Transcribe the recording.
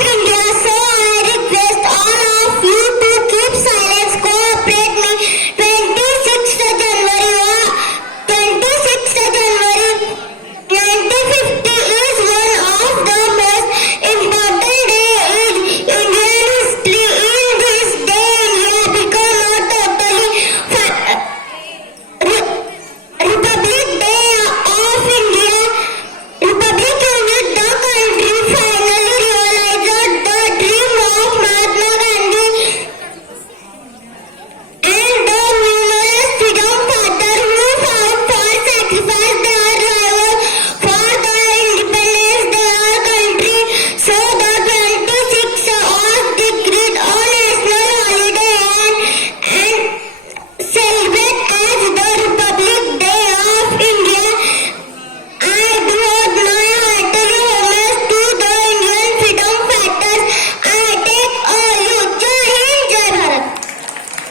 yeah